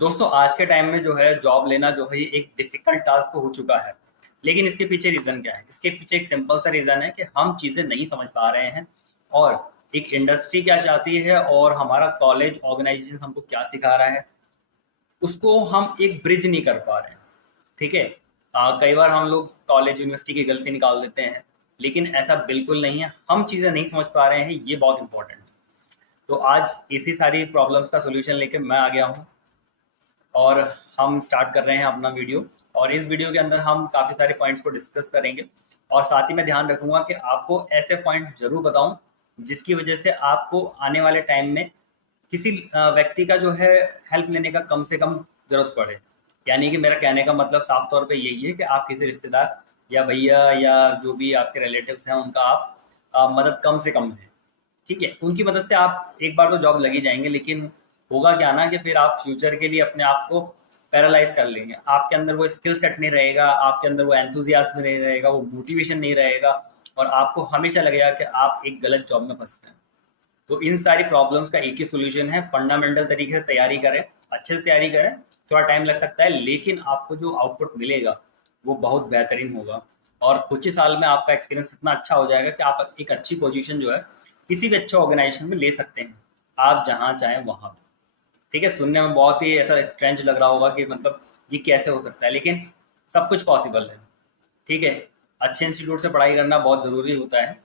दोस्तों आज के टाइम में जो है जॉब लेना जो है एक डिफिकल्ट टास्क हो चुका है। लेकिन इसके पीछे रीजन क्या है? इसके पीछे एक सिंपल सा रीजन है कि हम चीजें नहीं समझ पा रहे हैं और एक इंडस्ट्री क्या चाहती है और हमारा कॉलेज ऑर्गेनाइजेशन हमको क्या सिखा रहा है, उसको हम एक ब्रिज नहीं कर पा रहे हैं। ठीक है। कई बार हम लोग कॉलेज यूनिवर्सिटी की गलती निकाल देते हैं, लेकिन ऐसा बिल्कुल नहीं है। हम चीजें नहीं समझ पा रहे हैं, ये बहुत इंपॉर्टेंट है। तो आज इसी सारी प्रॉब्लम्स का सोल्यूशन लेके मैं आ गया हूँ और हम स्टार्ट कर रहे हैं अपना वीडियो। और इस वीडियो के अंदर हम काफ़ी सारे पॉइंट्स को डिस्कस करेंगे और साथ ही मैं ध्यान रखूंगा कि आपको ऐसे पॉइंट जरूर बताऊं जिसकी वजह से आपको आने वाले टाइम में किसी व्यक्ति का जो है हेल्प लेने का कम से कम जरूरत पड़े। यानी कि मेरा कहने का मतलब साफ तौर पे यही है कि आप किसी रिश्तेदार या भैया या जो भी आपके रिलेटिव्स हैं उनका आप मदद कम से कम है। ठीक है, उनकी मदद से आप एक बार तो जॉब लगी जाएंगे, लेकिन होगा क्या ना कि फिर आप फ्यूचर के लिए अपने आप को पैरालाइज कर लेंगे। आपके अंदर वो स्किल सेट नहीं रहेगा, आपके अंदर वो एंथुजियाज्म नहीं रहेगा, वो मोटिवेशन नहीं रहेगा और आपको हमेशा लगेगा कि आप एक गलत जॉब में फंस गए। तो इन सारी प्रॉब्लम्स का एक ही सोल्यूशन है, फंडामेंटल तरीके से तैयारी करें, अच्छे से तैयारी करें। थोड़ा टाइम लग सकता है लेकिन आपको जो आउटपुट मिलेगा वो बहुत बेहतरीन होगा और कुछ ही साल में आपका एक्सपीरियंस इतना अच्छा हो जाएगा कि आप एक अच्छी पोजीशन जो है किसी भी अच्छे ऑर्गेनाइजेशन में ले सकते हैं, आप जहाँ चाहें वहाँ। ठीक है, सुनने में बहुत ही ऐसा स्ट्रेंज लग रहा होगा कि मतलब ये कैसे हो सकता है, लेकिन सब कुछ पॉसिबल है। ठीक है, अच्छे इंस्टीट्यूट से पढ़ाई करना बहुत ज़रूरी होता है।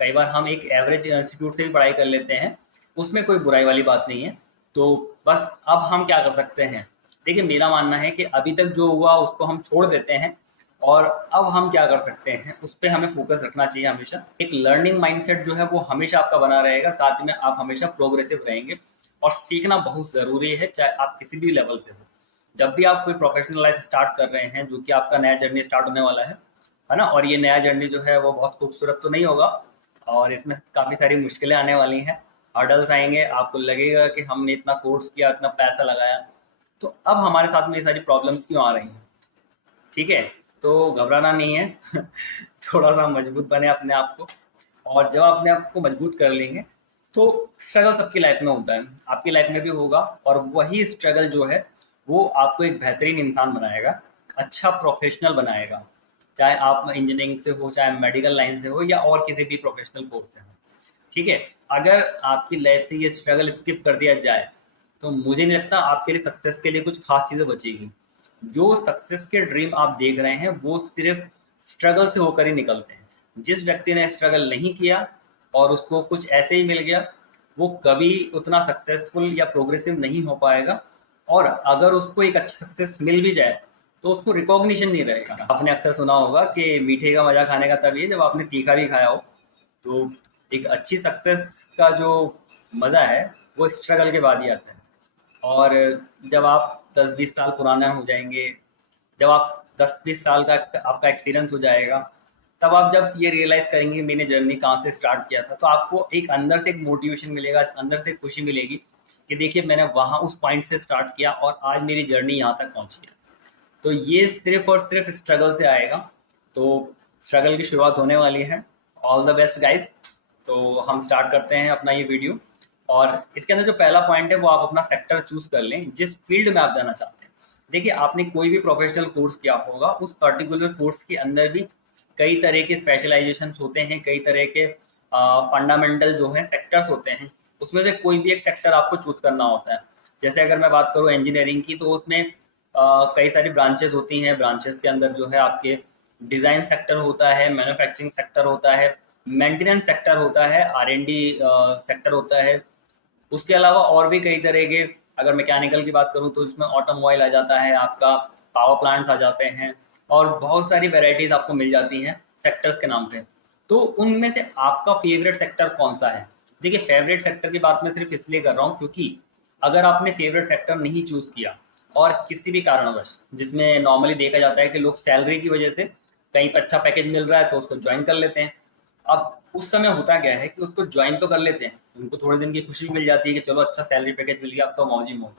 कई बार हम एक एवरेज इंस्टीट्यूट से भी पढ़ाई कर लेते हैं, उसमें कोई बुराई वाली बात नहीं है। तो बस अब हम क्या कर सकते हैं? देखिए, मेरा मानना है कि अभी तक जो हुआ उसको हम छोड़ देते हैं और अब हम क्या कर सकते हैं उस पर हमें फोकस रखना चाहिए। हमेशा एक लर्निंग माइंडसेट जो है वो हमेशा आपका बना रहेगा, साथ में आप हमेशा प्रोग्रेसिव रहेंगे। और सीखना बहुत ज़रूरी है, चाहे आप किसी भी लेवल पे हो। जब भी आप कोई प्रोफेशनल लाइफ स्टार्ट कर रहे हैं, जो कि आपका नया जर्नी स्टार्ट होने वाला है ना, और ये नया जर्नी जो है वो बहुत खूबसूरत तो नहीं होगा और इसमें काफ़ी सारी मुश्किलें आने वाली हैं, हर्डल्स आएंगे। आपको लगेगा कि हमने इतना कोर्स किया, इतना पैसा लगाया, तो अब हमारे साथ में ये सारी प्रॉब्लम्स क्यों आ रही हैं? ठीक है, तो घबराना नहीं है। थोड़ा सा मजबूत बने अपने आप को, और जब अपने आप को मजबूत कर लेंगे तो स्ट्रगल सबकी लाइफ में होता है, आपकी लाइफ में भी होगा। और वही स्ट्रगल जो है वो आपको एक बेहतरीन इंसान बनाएगा, अच्छा प्रोफेशनल बनाएगा। चाहे आप इंजीनियरिंग से हो, चाहे मेडिकल लाइन से हो, या और किसी भी प्रोफेशनल कोर्स से हो। ठीक है, अगर आपकी लाइफ से ये स्ट्रगल स्किप कर दिया जाए तो मुझे नहीं लगता आपके लिए सक्सेस के लिए कुछ खास चीज़ें बचेगी। जो सक्सेस के ड्रीम आप देख रहे हैं वो सिर्फ स्ट्रगल से होकर ही निकलते हैं। जिस व्यक्ति ने स्ट्रगल नहीं किया और उसको कुछ ऐसे ही मिल गया, वो कभी उतना सक्सेसफुल या प्रोग्रेसिव नहीं हो पाएगा। और अगर उसको एक अच्छी सक्सेस मिल भी जाए तो उसको रिकॉग्निशन नहीं रहेगा। आपने अक्सर सुना होगा कि मीठे का मजा खाने का तभी है जब आपने तीखा भी खाया हो। तो एक अच्छी सक्सेस का जो मज़ा है वो स्ट्रगल के बाद ही आता है। और जब आप 10-20 साल पुराने हो जाएंगे, जब आप 10-20 साल का आपका एक्सपीरियंस हो जाएगा, तब आप जब ये रियलाइज़ करेंगे मैंने जर्नी कहाँ से स्टार्ट किया था, तो आपको एक अंदर से एक मोटिवेशन मिलेगा, अंदर से खुशी मिलेगी कि देखिए मैंने वहाँ उस पॉइंट से स्टार्ट किया और आज मेरी जर्नी यहाँ तक पहुँची है। तो ये सिर्फ और सिर्फ स्ट्रगल से आएगा। तो स्ट्रगल की शुरुआत होने वाली है। All the best guys. तो हम स्टार्ट करते हैं अपना ये वीडियो। और इसके अंदर जो पहला पॉइंट है वो आप अपना सेक्टर चूज कर लें जिस फील्ड में आप जाना चाहते हैं। देखिए, आपने कोई भी प्रोफेशनल कोर्स किया होगा, उस पर्टिकुलर कोर्स के अंदर भी कई तरह के स्पेशलाइजेशन होते हैं, कई तरह के फंडामेंटल जो है सेक्टर्स होते हैं। उसमें से कोई भी एक सेक्टर आपको चूज करना होता है। जैसे अगर मैं बात करूँ इंजीनियरिंग की, तो उसमें कई सारी ब्रांचेस होती हैं। ब्रांचेस के अंदर जो है आपके डिज़ाइन सेक्टर होता है, मैन्युफैक्चरिंग सेक्टर होता है, मेंटेनेंस सेक्टर होता है, R&D सेक्टर होता है। उसके अलावा और भी कई तरह के, अगर मैकेनिकल की बात करूँ तो इसमें ऑटोमोबाइल आ जाता है, आपका पावर प्लांट्स आ जाते हैं और बहुत सारी वेराइटीज़ आपको मिल जाती हैं सेक्टर्स के नाम पे। तो उनमें से आपका फेवरेट सेक्टर कौन सा है? देखिए, फेवरेट सेक्टर की बात मैं सिर्फ इसलिए कर रहा हूँ क्योंकि अगर आपने फेवरेट सेक्टर नहीं चूज़ किया और किसी भी कारणवश, जिसमें नॉर्मली देखा जाता है कि लोग सैलरी की वजह से कहीं पर अच्छा पैकेज मिल रहा है तो उसको ज्वाइन कर लेते हैं। अब उस समय होता क्या है कि उसको ज्वाइन तो कर लेते हैं, उनको थोड़े दिन की खुशी मिल जाती है कि चलो अच्छा सैलरी पैकेज मिल गया, अब तो मौज ही मौज।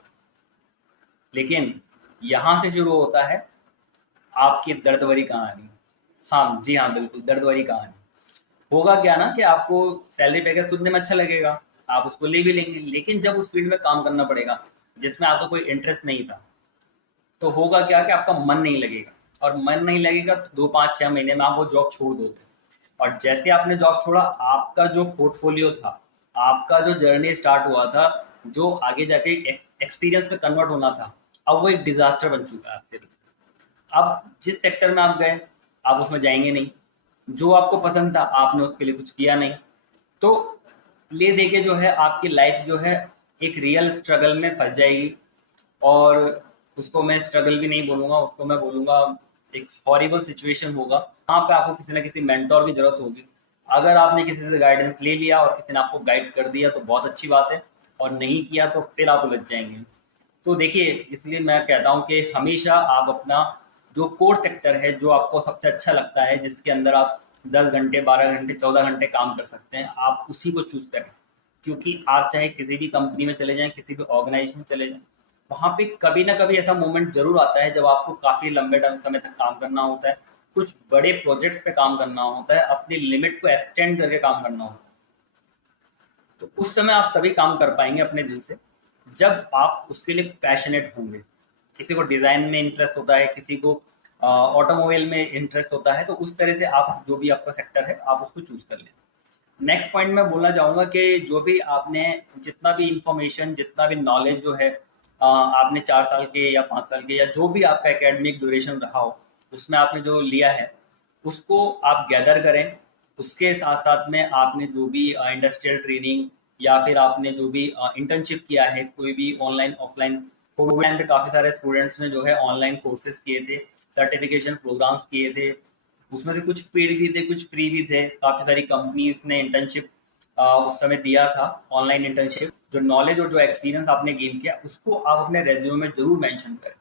लेकिन यहाँ से शुरू होता है आपकी दर्द भरी कहानी। हाँ जी हाँ, बिल्कुल दर्द भरी कहानी। होगा क्या ना कि आपको सैलरी पैकेज सुनने में अच्छा लगेगा, आप उसको ले भी लेंगे, लेकिन जब उस फील्ड में काम करना पड़ेगा, जिसमें आपका कोई इंटरेस्ट नहीं था, तो होगा क्या कि आपका मन नहीं लगेगा, और मन नहीं लगेगा तो 2 5 6 महीने में आप वो जॉब छोड़ दोगे। और जैसे आपने जॉब छोड़ा, आपका जो पोर्टफोलियो था, आपका जो जर्नी स्टार्ट हुआ था, जो आगे जाके एक्सपीरियंस में कन्वर्ट होना था, अब वो एक डिजास्टर बन चुका है आपके लिए। अब जिस सेक्टर में आप गए, आप उसमें जाएंगे नहीं, जो आपको पसंद था आपने उसके लिए कुछ किया नहीं, तो ले दे के जो है आपकी लाइफ जो है एक रियल स्ट्रगल में फंस जाएगी। और उसको मैं स्ट्रगल भी नहीं बोलूँगा, उसको मैं बोलूँगा एक हॉरिबल सिचुएशन होगा। वहाँ पे आपको किसी ना किसी मेंटोर की ज़रूरत होगी। अगर आपने किसी से गाइडेंस ले लिया और किसी ने आपको गाइड कर दिया तो बहुत अच्छी बात है, और नहीं किया तो फिर आप उलझ जाएंगे। तो देखिए, इसलिए मैं कहता हूँ कि हमेशा आप अपना जो कोर सेक्टर है, जो आपको सबसे अच्छा लगता है, जिसके अंदर आप 10 घंटे 12 घंटे 14 घंटे काम कर सकते हैं, आप उसी को चूज़ करें। क्योंकि आप चाहे किसी भी कंपनी में चले जाएं, किसी भी ऑर्गेनाइजेशन में चले जाएं, वहाँ पे कभी ना कभी ऐसा मोमेंट ज़रूर आता है जब आपको काफ़ी लंबे समय तक काम करना होता है, कुछ बड़े प्रोजेक्ट्स पे काम करना होता है, अपनी लिमिट को एक्सटेंड करके काम करना होता है। तो उस समय आप तभी काम कर पाएंगे अपने दिल से, जब आप उसके लिए पैशनेट होंगे। किसी को डिज़ाइन में इंटरेस्ट होता है, किसी को ऑटोमोबाइल में इंटरेस्ट होता है, तो उस तरह से आप जो भी आपका सेक्टर है आप उसको चूज कर लें। नेक्स्ट पॉइंट मैं बोलना चाहूँगा कि जो भी आपने जितना भी इंफॉर्मेशन, जितना भी नॉलेज जो है आपने 4 साल के या 5 साल के या जो भी आपका एकेडमिक ड्यूरेशन रहा हो, उसमें आपने जो लिया है उसको आप गैदर करें। उसके साथ साथ में आपने जो भी इंडस्ट्रियल ट्रेनिंग या फिर आपने जो भी इंटर्नशिप किया है, कोई भी ऑनलाइन ऑफलाइन, कोविड टाइम पे काफ़ी सारे स्टूडेंट्स ने जो है ऑनलाइन कोर्सेज किए थे, सर्टिफिकेशन प्रोग्राम्स किए थे, उसमें से कुछ पेड भी थे कुछ फ्री भी थे। काफ़ी सारी कंपनीज ने इंटर्नशिप उस समय दिया था, ऑनलाइन इंटर्नशिप। जो नॉलेज और जो एक्सपीरियंस आपने गेन किया उसको आप अपने रेज्यूमे में जरूर मेंशन करें।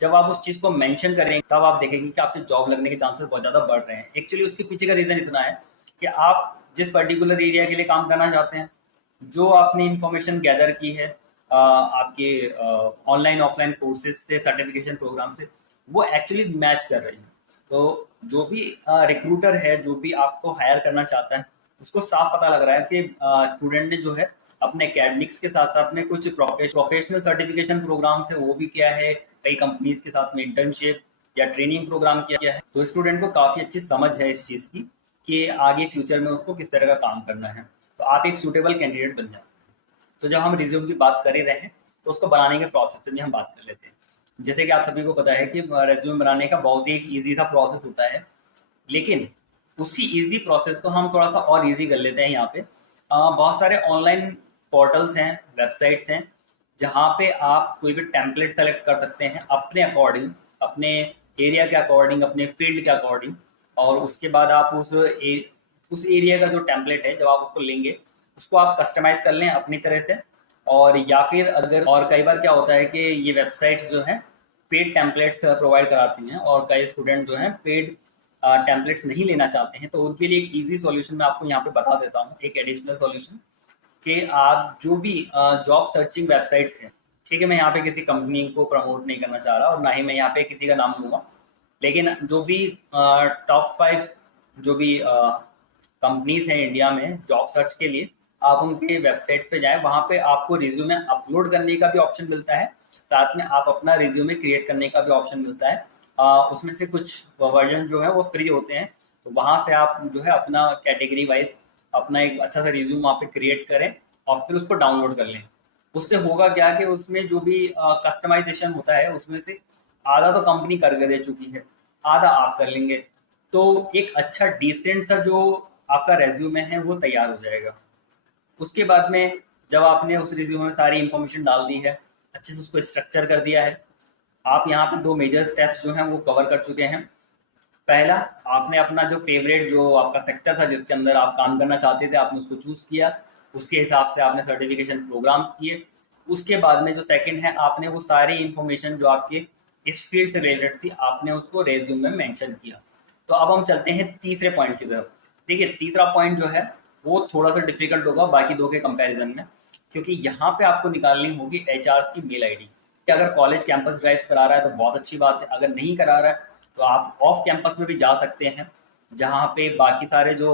जब आप उस चीज़ को मेंशन करेंगे तब आप देखेंगे कि आपके जॉब लगने के चांसेस बहुत ज़्यादा बढ़ रहे हैं। एक्चुअली उसके पीछे का रीज़न इतना है कि आप जिस पर्टिकुलर एरिया के लिए काम करना चाहते हैं, जो आपने इंफॉर्मेशन गैदर की है आपके ऑनलाइन ऑफलाइन कोर्सेज से, सर्टिफिकेशन प्रोग्राम से, वो एक्चुअली मैच कर रही है। तो जो भी रिक्रूटर है, जो भी आपको हायर करना चाहता है, उसको साफ पता लग रहा है कि स्टूडेंट ने जो है अपने एकेडमिक्स के साथ साथ में कुछ प्रोफेशनल सर्टिफिकेशन प्रोग्राम से वो भी किया है, कई कंपनीज के साथ में इंटर्नशिप या ट्रेनिंग प्रोग्राम किया है। तो स्टूडेंट को काफ़ी अच्छी समझ है इस चीज़ की कि आगे फ्यूचर में उसको किस तरह का काम करना है, तो आप एक सूटेबल कैंडिडेट बन जाए। तो जब हम रिज्यूम की बात कर ही रहे हैं तो उसको बनाने के प्रोसेस पे भी हम बात कर लेते हैं। जैसे कि आप सभी को पता है कि रेज्यूम बनाने का बहुत ही एक ईजी सा प्रोसेस होता है, लेकिन उसी ईजी प्रोसेस को हम थोड़ा सा और ईजी कर लेते हैं। यहाँ पे बहुत सारे ऑनलाइन पोर्टल्स हैं, वेबसाइट्स हैं, जहाँ पे आप कोई भी टेम्पलेट सेलेक्ट कर सकते हैं अपने अकॉर्डिंग, अपने एरिया के अकॉर्डिंग, अपने फील्ड के अकॉर्डिंग। और उसके बाद आप उस एरिया का जो टेम्पलेट है, जब आप उसको लेंगे उसको आप कस्टमाइज कर लें अपनी तरह से। और या फिर अगर, और कई बार क्या होता है कि ये वेबसाइट्स जो हैं पेड टेम्पलेट्स प्रोवाइड कराती हैं, और कई स्टूडेंट जो हैं पेड टेम्पलेट्स नहीं लेना चाहते हैं, तो उनके लिए एक ईजी सॉल्यूशन मैं आपको यहाँ पे बता देता हूँ, एक एडिशनल सॉल्यूशन, कि आप जो भी जॉब सर्चिंग वेबसाइट्स हैं, ठीक है, मैं यहाँ पे किसी कंपनी को प्रमोट नहीं करना चाह रहा और ना ही मैं यहाँ पे किसी का नाम लूँगा, लेकिन जो भी टॉप 5 जो भी कंपनीज हैं इंडिया में जॉब सर्च के लिए, आप उनके वेबसाइट पे जाएं, वहाँ पे आपको रिज्यूमे अपलोड करने का भी ऑप्शन मिलता है, साथ में आप अपना रिज्यूमे क्रिएट करने का भी ऑप्शन मिलता है। उसमें से कुछ वर्जन जो है वो फ्री होते हैं, तो वहाँ से आप जो है अपना कैटेगरी वाइज अपना एक अच्छा सा रिज्यूम वहाँ पे क्रिएट करें और फिर उसको डाउनलोड कर लें। उससे होगा क्या कि उसमें जो भी कस्टमाइजेशन होता है उसमें से आधा तो कंपनी करके दे चुकी है, आधा आप कर लेंगे, तो एक अच्छा डिसेंट सा जो आपका रेज्यूमे है वो तैयार हो जाएगा। उसके बाद में जब आपने उस रिज्यूमे में सारी इंफॉर्मेशन डाल दी है, अच्छे से उसको स्ट्रक्चर कर दिया है, आप यहाँ पे 2 मेजर स्टेप्स जो हैं वो कवर कर चुके हैं। पहला, आपने अपना जो फेवरेट जो आपका सेक्टर था जिसके अंदर आप काम करना चाहते थे, आपने उसको चूज किया, उसके हिसाब से आपने सर्टिफिकेशन प्रोग्राम्स किए। उसके बाद में जो सेकंड है, आपने वो सारी इंफॉर्मेशन जो आपके इस फील्ड से रिलेटेड थी आपने उसको रेज्यूम में मेंशन किया। तो अब हम चलते हैं तीसरे पॉइंट की तरफ। देखिए, तीसरा पॉइंट जो है वो थोड़ा सा डिफिकल्ट होगा बाकी 2 के कंपैरिजन में, क्योंकि यहाँ पे आपको निकालनी होगी एचआर की मेल आईडी। अगर कॉलेज कैंपस ड्राइव्स करा रहा है तो बहुत अच्छी बात है, अगर नहीं करा रहा है तो आप ऑफ कैंपस में भी जा सकते हैं, जहाँ पे बाकी सारे जो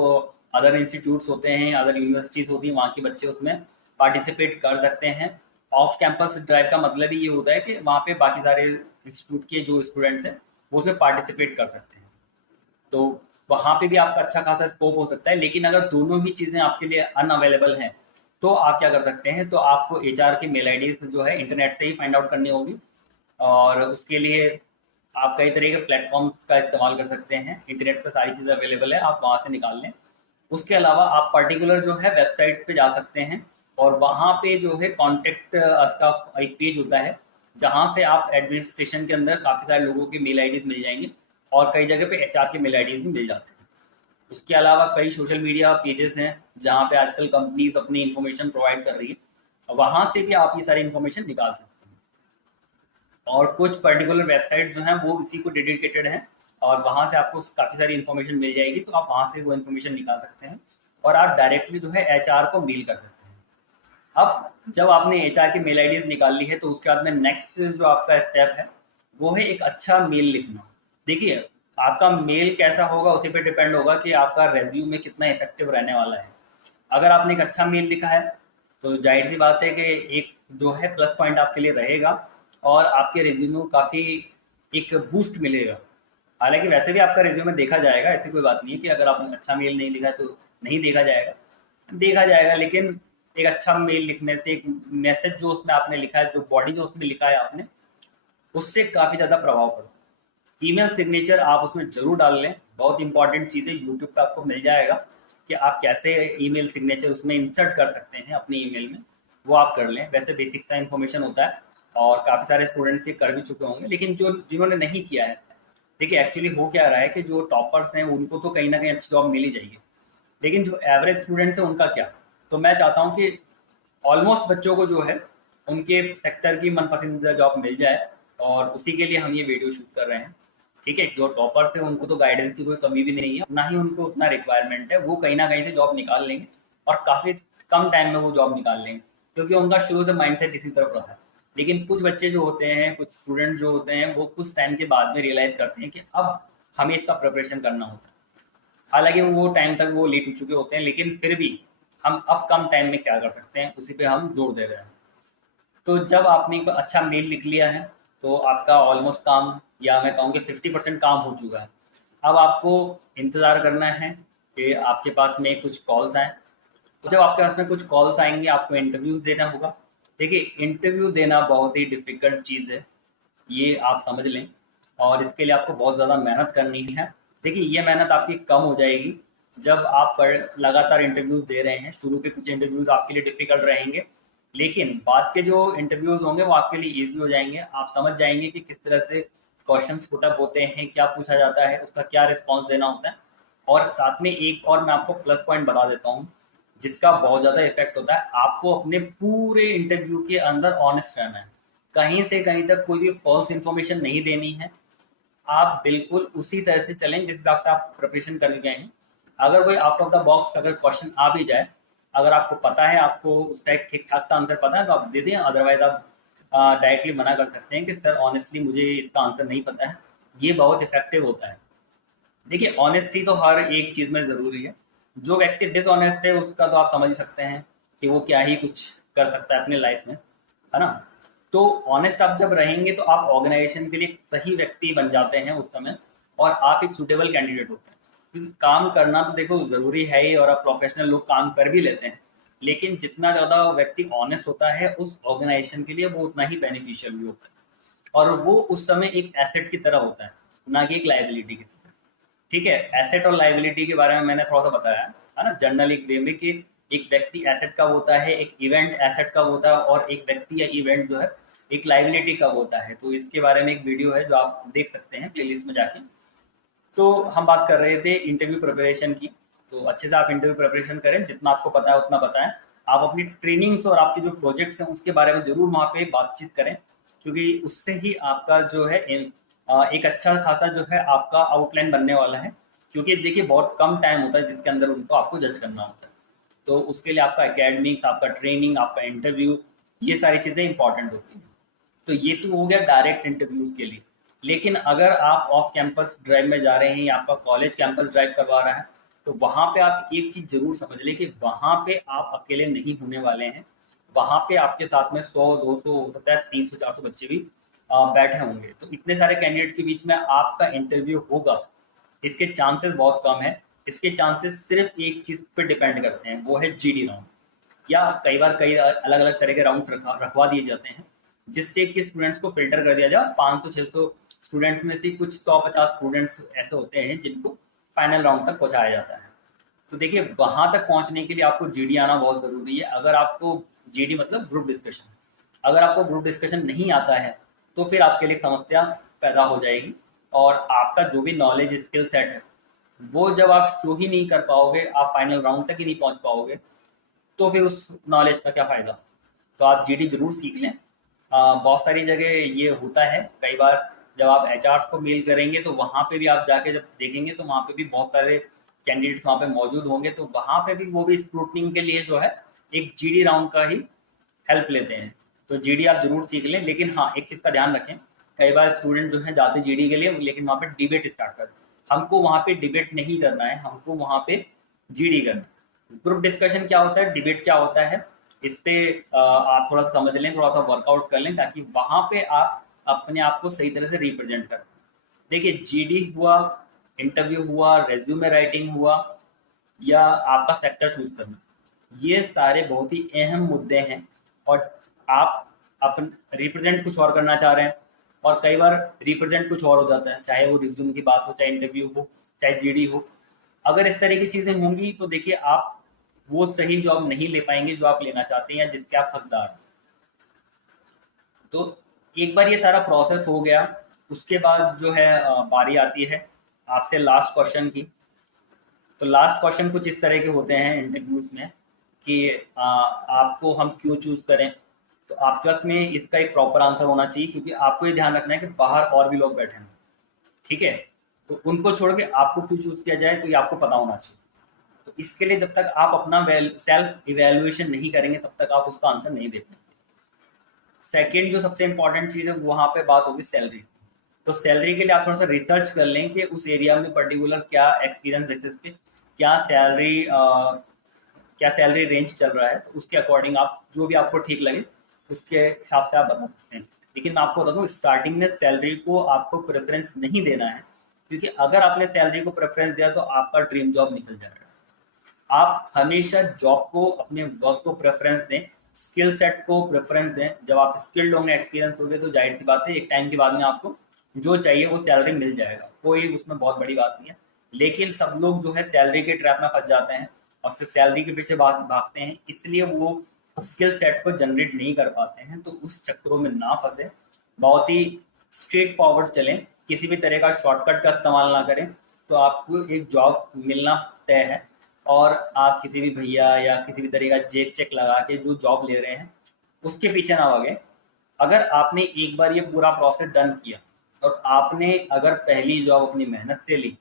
अदर इंस्टीट्यूट्स होते हैं, अदर यूनिवर्सिटीज़ होती हैं, वहाँ के बच्चे उसमें पार्टिसिपेट कर सकते हैं। ऑफ कैंपस ड्राइव का मतलब ही ये होता है कि वहाँ पे बाकी सारे इंस्टीट्यूट के जो स्टूडेंट्स हैं वो उसमें पार्टिसिपेट कर सकते हैं, तो वहाँ पे भी आपका अच्छा खासा स्कोप हो सकता है। लेकिन अगर दोनों ही चीज़ें आपके लिए अनअवेलेबल हैं तो आप क्या कर सकते हैं, तो आपको एचआर की मेल आईडी जो है इंटरनेट से ही फाइंड आउट करनी होगी, और उसके लिए आप कई तरह के प्लेटफॉर्म्स का इस्तेमाल कर सकते हैं। इंटरनेट पर सारी चीज़ें अवेलेबल है, आप वहाँ से निकाल लें। उसके अलावा आप पर्टिकुलर जो है वेबसाइट्स पे जा सकते हैं, और वहाँ पे जो है कॉन्टेक्ट अस का एक पेज होता है, जहाँ से आप एडमिनिस्ट्रेशन के अंदर काफ़ी सारे लोगों के मेल आईडीज़ मिल जाएंगे, और कई जगह पे एचआर के मेल आईडीज़ भी मिल जाते हैं। उसके अलावा कई सोशल मीडिया पेजेस हैं जहाँ पे आजकल कंपनीज अपनी इन्फॉर्मेशन प्रोवाइड कर रही है, वहाँ से भी आप ये सारी इन्फॉर्मेशन निकाल सकते हैं। और कुछ पर्टिकुलर वेबसाइट जो हैं वो इसी को डेडिकेटेड हैं, और वहाँ से आपको काफ़ी सारी इन्फॉर्मेशन मिल जाएगी, तो आप वहाँ से वो इन्फॉर्मेशन निकाल सकते हैं, और आप डायरेक्टली जो है एचआर को मेल कर सकते हैं। अब जब आपने एचआर की मेल आईडीज निकाल ली है, तो उसके बाद में नेक्स्ट जो आपका स्टेप है वो है एक अच्छा मेल लिखना। देखिए, आपका मेल कैसा होगा उसी पे डिपेंड होगा कि आपका रेज्यूमे कितना इफेक्टिव रहने वाला है। अगर आपने एक अच्छा मेल लिखा है तो जाहिर सी बात है कि एक जो है प्लस पॉइंट आपके लिए रहेगा, और आपके रिज्यूमे को काफ़ी एक बूस्ट मिलेगा। हालांकि वैसे भी आपका रिज्यूमे देखा जाएगा, ऐसी कोई बात नहीं है कि अगर आपने अच्छा मेल नहीं लिखा है तो नहीं देखा जाएगा, देखा जाएगा। लेकिन एक अच्छा मेल लिखने से, एक मैसेज जो उसमें आपने लिखा है, जो बॉडी जो उसमें लिखा है आपने, उससे काफ़ी ज़्यादा प्रभाव पड़ता है। ईमेल सिग्नेचर आप उसमें ज़रूर डाल लें, बहुत इंपॉर्टेंट चीज़ है। यूट्यूब पे आपको मिल जाएगा कि आप कैसे ईमेल सिग्नेचर उसमें इंसर्ट कर सकते हैं अपनी ईमेल में, वो आप कर लें। वैसे बेसिक सा इन्फॉर्मेशन होता है, और काफ़ी सारे स्टूडेंट्स ये कर भी चुके होंगे, लेकिन जो जिन्होंने नहीं किया है, देखिए एक्चुअली हो क्या रहा है कि जो टॉपर्स हैं उनको तो कहीं ना कहीं अच्छी जॉब मिल ही जाएगी, लेकिन जो एवरेज स्टूडेंट्स हैं उनका क्या। तो मैं चाहता हूँ कि ऑलमोस्ट बच्चों को जो है उनके सेक्टर की मन पसंदीदा जॉब मिल जाए, और उसी के लिए हम ये वीडियो शूट कर रहे हैं। ठीक है, जो टॉपर्स हैं उनको तो गाइडेंस की कोई कमी भी नहीं है, ना ही उनको उतना रिक्वायरमेंट है, वो कहीं ना कहीं से जॉब निकाल लेंगे, और काफ़ी कम टाइम में वो जॉब निकाल लेंगे, क्योंकि उनका शुरू से माइंडसेट इसी तरफ रहा है। लेकिन कुछ बच्चे जो होते हैं, कुछ स्टूडेंट जो होते हैं, वो कुछ टाइम के बाद में रियलाइज़ करते हैं कि अब हमें इसका प्रिपरेशन करना होता है। हालांकि वो टाइम तक वो लेट हो चुके होते हैं, लेकिन फिर भी हम अब कम टाइम में क्या कर सकते हैं उसी पे हम जोर दे रहे हैं। तो जब आपने एक अच्छा मेल लिख लिया है तो आपका ऑलमोस्ट काम, या मैं कहूँगी 50% काम हो चुका है। अब आपको इंतज़ार करना है कि आपके पास में कुछ कॉल्स आएँ। तो जब आपके पास में कुछ कॉल्स आएंगे आपको इंटरव्यूज़ देना होगा। देखिए, इंटरव्यू देना बहुत ही डिफ़िकल्ट चीज़ है, ये आप समझ लें, और इसके लिए आपको बहुत ज़्यादा मेहनत करनी है। देखिए, ये मेहनत आपकी कम हो जाएगी जब आप लगातार इंटरव्यूज़ दे रहे हैं। शुरू के कुछ इंटरव्यूज़ आपके लिए डिफ़िकल्ट रहेंगे, लेकिन बाद के जो इंटरव्यूज़ होंगे वो आपके लिए ईज़ी हो जाएंगे। आप समझ जाएंगे कि किस तरह से क्वेश्चंस पुट अप होते हैं, क्या पूछा जाता है, उसका क्या रिस्पॉन्स देना होता है। और साथ में एक और मैं आपको प्लस पॉइंट बता देता हूँ, जिसका बहुत ज़्यादा इफेक्ट होता है। आपको अपने पूरे इंटरव्यू के अंदर ऑनेस्ट रहना है, कहीं से कहीं तक कोई भी फॉल्स इन्फॉर्मेशन नहीं देनी है। आप बिल्कुल उसी तरह से चलें जिस हिसाब से आप प्रिपरेशन करके गए हैं। अगर कोई आउट ऑफ द बॉक्स अगर क्वेश्चन आ भी जाए, अगर आपको पता है, आपको उसका एक ठीक ठाक सा आंसर पता है, तो आप दे दें। अदरवाइज आप डायरेक्टली मना कर सकते हैं कि सर ऑनेस्टली मुझे इसका आंसर नहीं पता है। ये बहुत इफेक्टिव होता है। देखिए, ऑनेस्टी तो हर एक चीज़ में ज़रूरी है। जो व्यक्ति डिसऑनेस्ट है उसका तो आप समझ ही सकते हैं कि वो क्या ही कुछ कर सकता है अपनी लाइफ में, है ना। तो ऑनेस्ट आप जब रहेंगे तो आप ऑर्गेनाइजेशन के लिए एक सही व्यक्ति बन जाते हैं उस समय, और आप एक सूटेबल कैंडिडेट होते हैं। क्योंकि काम करना तो देखो ज़रूरी है ही, और अब प्रोफेशनल लोग काम कर भी लेते हैं, लेकिन जितना ज़्यादा व्यक्ति ऑनेस्ट होता है उस ऑर्गेनाइजेशन के लिए वो उतना ही बेनिफिशियल भी होता है, और वो उस समय एक एसेट की तरह होता है, ना कि एक लाइबिलिटी की तरह। ठीक है, एसेट और लाइबिलिटी के बारे में मैंने थोड़ा सा बताया है ना, जनरल एक वे में, कि एक व्यक्ति एसेट कब होता है, एक इवेंट एसेट कब होता है, और एक व्यक्ति या इवेंट जो है एक लाइबिलिटी कब होता है। तो इसके बारे में एक वीडियो है जो आप देख सकते हैं प्लेलिस्ट में जाके। तो हम बात कर रहे थे इंटरव्यू प्रिपरेशन की। तो अच्छे से आप इंटरव्यू प्रिपरेशन करें, जितना आपको पता है उतना बताएं। आप अपनी ट्रेनिंग्स और आपके जो प्रोजेक्ट्स हैं उसके बारे में ज़रूर वहाँ पे बातचीत करें, क्योंकि उससे ही आपका जो है एक अच्छा खासा जो है आपका आउटलाइन बनने वाला है। क्योंकि देखिए, बहुत कम टाइम होता है जिसके अंदर उनको आपको जज करना होता है। तो उसके लिए आपका एकेडमिक्स, आपका ट्रेनिंग, आपका इंटरव्यू, ये सारी चीज़ें इंपॉर्टेंट होती हैं। तो ये तो हो गया डायरेक्ट इंटरव्यूज के लिए। लेकिन अगर आप ऑफ कैंपस ड्राइव में जा रहे हैं, या आपका कॉलेज कैंपस ड्राइव करवा रहा है, तो वहाँ पे आप एक चीज़ जरूर समझ लें कि वहाँ पे आप अकेले नहीं होने वाले हैं। वहाँ पे आपके साथ में 100-200 हो सकता है 300-400 बच्चे भी बैठे होंगे। तो इतने सारे कैंडिडेट के बीच में आपका इंटरव्यू होगा, इसके चांसेस बहुत कम है। इसके चांसेस सिर्फ एक चीज़ पे डिपेंड करते हैं, वो है जीडी राउंड, या कई बार कई अलग अलग तरह के राउंड्स रखवा दिए जाते हैं, जिससे कि स्टूडेंट्स को फिल्टर कर दिया जाए। 500-600 स्टूडेंट्स में से कुछ 150 स्टूडेंट्स ऐसे होते हैं जिनको फाइनल राउंड तक पहुंचाया जाता है। तो देखिए, वहां तक पहुंचने के लिए आपको जीडी आना बहुत ज़रूरी है। अगर आपको जीडी मतलब ग्रुप डिस्कशन, अगर आपको ग्रुप डिस्कशन नहीं आता है तो फिर आपके लिए समस्या पैदा हो जाएगी, और आपका जो भी नॉलेज स्किल सेट है वो जब आप शो ही नहीं कर पाओगे, आप फाइनल राउंड तक ही नहीं पहुंच पाओगे, तो फिर उस नॉलेज का क्या फ़ायदा। तो आप जीडी ज़रूर सीख लें। बहुत सारी जगह ये होता है, कई बार जब आप एचआर्स को मेल करेंगे तो वहाँ पे भी आप जाके जब देखेंगे तो वहाँ पे भी बहुत सारे कैंडिडेट्स वहाँ पे मौजूद होंगे, तो वहाँ पे भी वो भी स्क्रूटनिंग के लिए जो है एक जीडी राउंड का ही हेल्प लेते हैं। तो जीडी आप जरूर सीख लें, लेकिन हाँ, एक चीज़ का ध्यान रखें, कई बार स्टूडेंट जो है जाते जीडी के लिए, लेकिन वहाँ पे डिबेट स्टार्ट करते हैं। हमको वहाँ पे डिबेट नहीं करना है, हमको वहाँ पे जीडी करना है। ग्रुप डिस्कशन क्या होता है, डिबेट क्या होता है, इस पे आप थोड़ा समझ लें, थोड़ा सा वर्कआउट कर लें, ताकि वहाँ पे आप अपने आप को सही तरह से रिप्रेजेंट करें। देखिए, जीडी हुआ, इंटरव्यू हुआ, रेज्यूमे राइटिंग हुआ, या आपका सेक्टर चूज करना, ये सारे बहुत ही अहम मुद्दे हैं। और आप अपन रिप्रेजेंट कुछ और करना चाह रहे हैं, और कई बार रिप्रेजेंट कुछ और हो जाता है, चाहे वो रिज्यूम की बात हो, चाहे इंटरव्यू हो, चाहे जीडी हो। अगर इस तरह की चीज़ें होंगी तो देखिए, आप वो सही जॉब नहीं ले पाएंगे जो आप लेना चाहते हैं या जिसके आप हकदार हैं। तो एक बार ये सारा प्रोसेस हो गया, उसके बाद जो है बारी आती है आपसे लास्ट क्वेश्चन की। तो लास्ट क्वेश्चन कुछ इस तरह के होते हैं इंटरव्यूज में कि आपको हम क्यों चूज करें। तो आपके पास में इसका एक प्रॉपर आंसर होना चाहिए, क्योंकि आपको ये ध्यान रखना है कि बाहर और भी लोग बैठे हैं, ठीक है। तो उनको छोड़ के आपको क्यों चूज किया जाए, तो ये आपको पता होना चाहिए। तो इसके लिए जब तक आप अपना सेल्फ इवेल्युएशन नहीं करेंगे, तब तक आप उसका आंसर नहीं दे पाएंगे। सेकेंड जो सबसे इंपॉर्टेंट चीज़ है, वहाँ पे बात होगी सैलरी। तो सैलरी के लिए आप थोड़ा सा रिसर्च कर लें कि उस एरिया में पर्टिकुलर क्या एक्सपीरियंस बेसिस पे क्या सैलरी रेंज चल रहा है। तो उसके अकॉर्डिंग आप जो भी आपको ठीक लगे उसके हिसाब से आप बता सकते हैं। लेकिन मैं आपको बता दूँ, स्टार्टिंग में सैलरी को आपको प्रेफरेंस नहीं देना है, क्योंकि अगर आपने सैलरी को प्रेफरेंस दिया तो आपका ड्रीम जॉब निकल जाएगा। आप हमेशा जॉब को, अपने वर्क को प्रेफरेंस दें, स्किल सेट को प्रेफरेंस दें। जब आप स्किल्ड होंगे, एक्सपीरियंस होंगे, तो जाहिर सी बात है एक टाइम के बाद में आपको जो चाहिए वो सैलरी मिल जाएगा, कोई उसमें बहुत बड़ी बात नहीं है। लेकिन सब लोग जो है सैलरी के ट्रैप में फंस जाते हैं और सिर्फ सैलरी के पीछे भागते हैं, इसलिए वो स्किल सेट को जनरेट नहीं कर पाते हैं। तो उस चक्करों में ना फंसे, बहुत ही स्ट्रेट फॉरवर्ड चलें, किसी भी तरह का शॉर्टकट का इस्तेमाल ना करें, तो आपको एक जॉब मिलना तय है। और आप किसी भी भैया या किसी भी तरह का जेब चेक लगा के जो जॉब ले रहे हैं उसके पीछे ना भागे। अगर आपने एक बार ये पूरा प्रोसेस डन किया और आपने अगर पहली जॉब अपनी मेहनत से ली,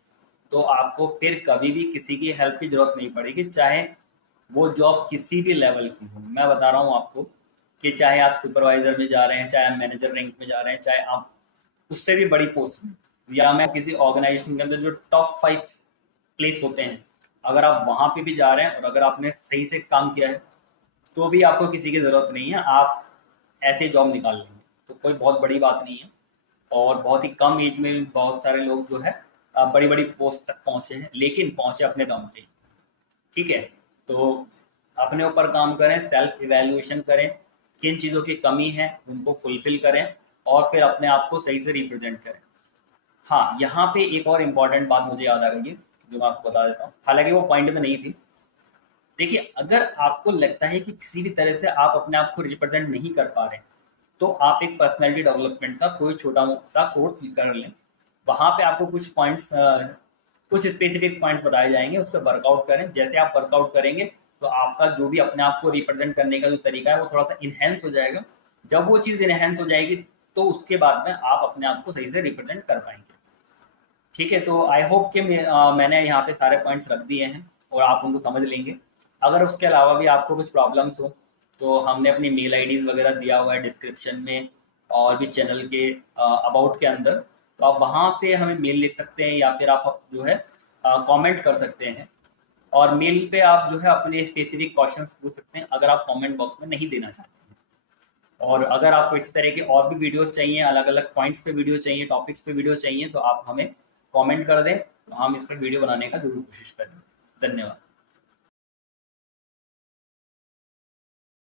तो आपको फिर कभी भी किसी की हेल्प की जरूरत नहीं पड़ेगी, चाहे वो जॉब किसी भी लेवल की हो। मैं बता रहा हूँ आपको कि चाहे आप सुपरवाइजर में जा रहे हैं, चाहे आप मैनेजर रैंक में जा रहे हैं, चाहे आप उससे भी बड़ी पोस्ट में, या मैं किसी ऑर्गेनाइजेशन के अंदर जो टॉप 5 प्लेस होते हैं, अगर आप वहाँ पे भी जा रहे हैं और अगर आपने सही से काम किया है, तो भी आपको किसी की ज़रूरत नहीं है, आप ऐसे जॉब निकाल लेंगे। तो कोई बहुत बड़ी बात नहीं है। और बहुत ही कम एज में बहुत सारे लोग जो है बड़ी बड़ी पोस्ट तक पहुँचे हैं, लेकिन पहुँचे अपने दम पे, ठीक है। तो अपने ऊपर काम करें, सेल्फ इवेल्युएशन करें, किन चीज़ों की कमी है उनको फुलफिल करें, और फिर अपने आप को सही से रिप्रेजेंट करें। हाँ, यहाँ पे एक और इम्पॉर्टेंट बात मुझे याद आ गई है, जो मैं आपको बता देता हूँ, हालांकि वो पॉइंट में नहीं थी। देखिए, अगर आपको लगता है कि किसी भी तरह से आप अपने आप को रिप्रेजेंट नहीं कर पा रहे, तो आप एक पर्सनैलिटी डेवलपमेंट का कोई छोटा सा कोर्स कर लें। वहाँ पे आपको कुछ पॉइंट्स, कुछ स्पेसिफिक पॉइंट्स बताए जाएंगे, उस पर वर्कआउट करें। जैसे आप वर्कआउट करेंगे तो आपका जो भी अपने आप को रिप्रेजेंट करने का जो तरीका है वो थोड़ा सा इन्हेंस हो जाएगा। जब वो चीज़ इन्हेंस हो जाएगी तो उसके बाद में आप अपने आप को सही से रिप्रेजेंट कर पाएंगे, ठीक है। तो आई होप कि मैंने यहाँ पे सारे पॉइंट्स रख दिए हैं और आप उनको समझ लेंगे। अगर उसके अलावा भी आपको कुछ प्रॉब्लम्स हो तो हमने अपनी मेल आईडीज़ वगैरह दिया हुआ है डिस्क्रिप्शन में, और भी चैनल के अबाउट के अंदर, तो आप वहाँ से हमें मेल लिख सकते हैं, या फिर आप जो है कमेंट कर सकते हैं। और मेल पे आप जो है अपने स्पेसिफिक क्वेश्चंस पूछ सकते हैं अगर आप कमेंट बॉक्स में नहीं देना चाहते हैं। और अगर आपको इस तरह के और भी वीडियोस चाहिए, अलग अलग पॉइंट्स पे वीडियो चाहिए, टॉपिक्स पे वीडियो चाहिए, तो आप हमें कमेंट कर दें, तो हम इस पर वीडियो बनाने का जरूर कोशिश करेंगे। धन्यवाद।